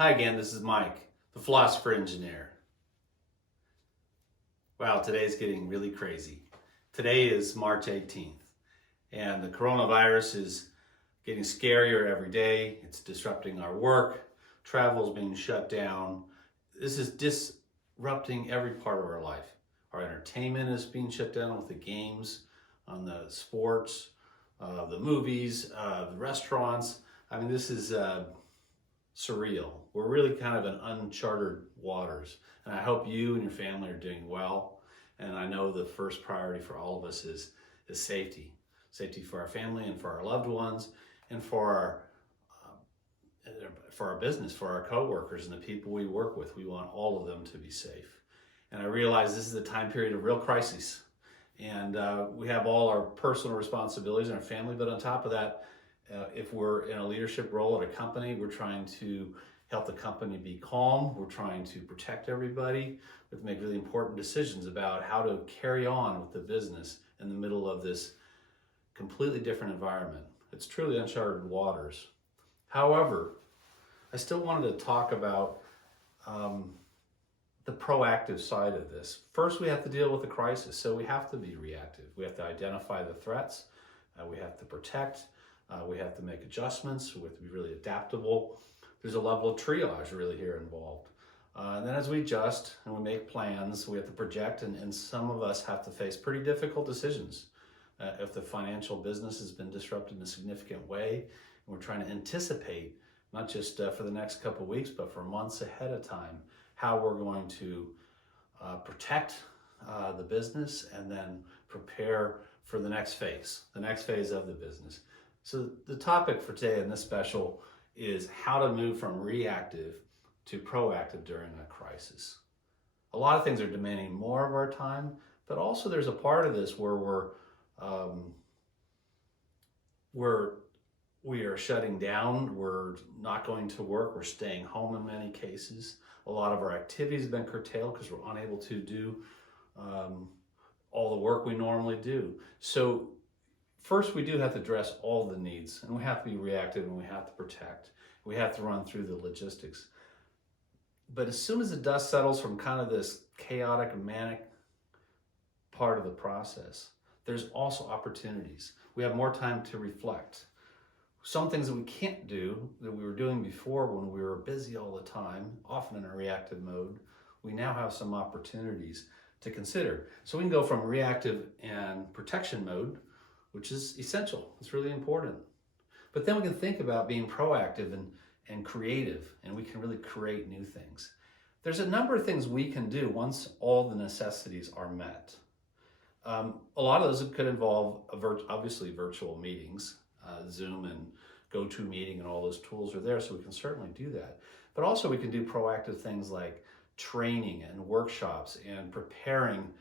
Hi again, this is Mike, the Philosopher engineer. Wow, today's getting really crazy. Today is March 18th, and the coronavirus is getting scarier every day. It's disrupting our work, travel's being shut down. This is disrupting every part of our life. Our entertainment is being shut down with the games, on the sports, the movies, the restaurants. I mean, this is surreal. We're really kind of in uncharted waters. And I hope you and your family are doing well. And I know the first priority for all of us is safety. Safety for our family and for our loved ones and for our business, for our coworkers and the people we work with. We want all of them to be safe. And I realize this is a time period of real crisis. And we have all our personal responsibilities in our family, but on top of that, if we're in a leadership role at a company, we're trying to help the company be calm. We're trying to protect everybody. We have to make really important decisions about how to carry on with the business in the middle of this completely different environment. It's truly uncharted waters. However, I still wanted to talk about the proactive side of this. First, we have to deal with the crisis, so we have to be reactive. We have to identify the threats. We have to protect. We have to make adjustments. We have to be really adaptable. There's a level of triage really here involved. And then as we adjust and we make plans, we have to project, and some of us have to face pretty difficult decisions. If the financial business has been disrupted in a significant way, and we're trying to anticipate, not just for the next couple of weeks, but for months ahead of time, how we're going to protect the business and then prepare for the next phase of the business. So the topic for today in this special is how to move from reactive to proactive during a crisis. A lot of things are demanding more of our time, but also there's a part of this where we are shutting down, we're not going to work, we're staying home in many cases. A lot of our activities have been curtailed because we're unable to do all the work we normally do. So first, we do have to address all the needs, and we have to be reactive, and we have to protect. We have to run through the logistics. But as soon as the dust settles from kind of this chaotic, manic part of the process, there's also opportunities. We have more time to reflect. Some things that we can't do that we were doing before when we were busy all the time, often in a reactive mode, we now have some opportunities to consider. So we can go from reactive and protection mode, which is essential. It's really important. But then we can think about being proactive and creative, and we can really create new things. There's a number of things we can do once all the necessities are met. A lot of those could involve obviously virtual meetings, Zoom and GoToMeeting and all those tools are there, so we can certainly do that. But also we can do proactive things like training and workshops and preparing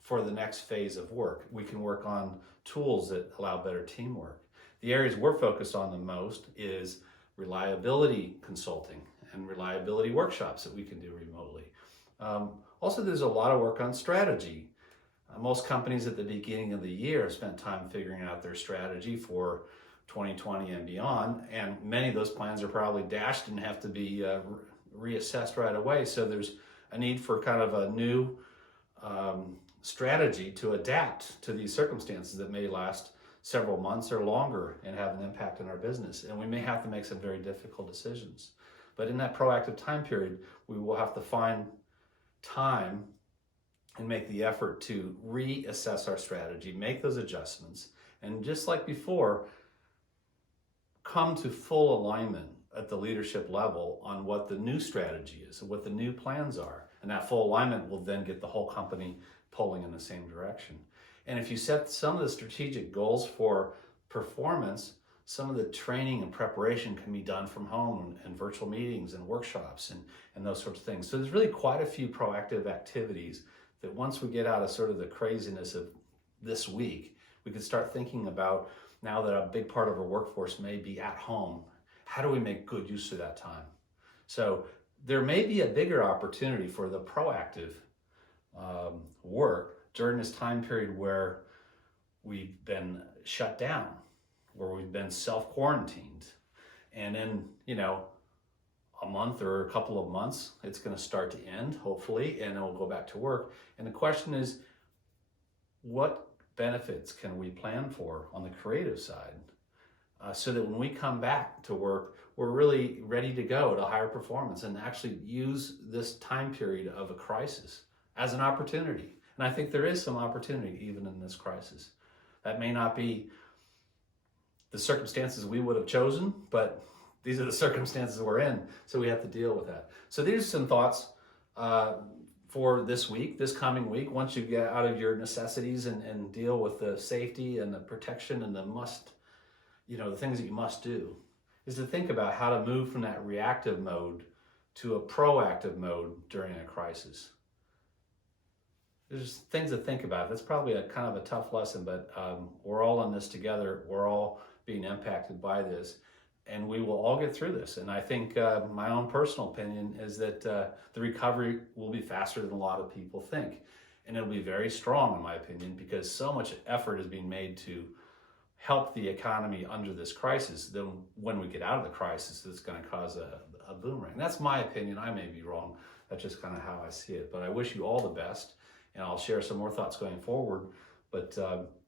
for the next phase of work. We can work on tools that allow better teamwork. The areas we're focused on the most is reliability consulting and reliability workshops that we can do remotely. Also, there's a lot of work on strategy. Most companies at the beginning of the year have spent time figuring out their strategy for 2020 and beyond, and many of those plans are probably dashed and have to be reassessed right away. So there's a need for kind of a new strategy to adapt to these circumstances that may last several months or longer and have an impact on our business. And we may have to make some very difficult decisions. But in that proactive time period, we will have to find time and make the effort to reassess our strategy, make those adjustments, and just like before, come to full alignment at the leadership level on what the new strategy is and what the new plans are. And that full alignment will then get the whole company pulling in the same direction. And if you set some of the strategic goals for performance, some of the training and preparation can be done from home and virtual meetings and workshops and those sorts of things. So there's really quite a few proactive activities that once we get out of sort of the craziness of this week, we can start thinking about, now that a big part of our workforce may be at home, how do we make good use of that time? So there may be a bigger opportunity for the proactive work during this time period where we've been shut down, where we've been self-quarantined. And then, a month or a couple of months, it's going to start to end, hopefully, and then we'll go back to work. And the question is, what benefits can we plan for on the creative side so that when we come back to work, we're really ready to go to higher performance and actually use this time period of a crisis as an opportunity. And I think there is some opportunity even in this crisis. That may not be the circumstances we would have chosen, but these are the circumstances we're in, so we have to deal with that. So these are some thoughts for this week, this coming week, once you get out of your necessities and deal with the safety and the protection and the things that you must do, is to think about how to move from that reactive mode to a proactive mode during a crisis. There's things to think about. That's probably a kind of a tough lesson, but we're all in this together. We're all being impacted by this, and we will all get through this. And I think my own personal opinion is that the recovery will be faster than a lot of people think. And it'll be very strong, in my opinion, because so much effort is being made to help the economy under this crisis. Then when we get out of the crisis, it's going to cause a boomerang. That's my opinion. I may be wrong. That's just kind of how I see it. But I wish you all the best, and I'll share some more thoughts going forward. But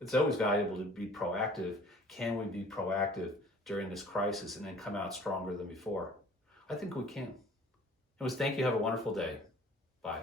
it's always valuable to be proactive. Can we be proactive during this crisis and then come out stronger than before? I think we can. Thank you. Have a wonderful day. Bye.